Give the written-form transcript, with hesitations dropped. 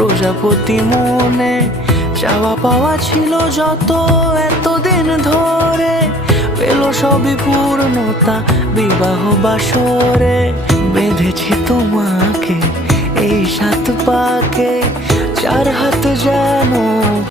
প্রজাপতি মনে চাওয়া পাওয়া ছিল যত এতদিন ধরে, পেল সবই পূর্ণতা বিবাহ বাসরে। বেঁধেছি তোমাকে এই 7 পাকে, 4 হাত যেন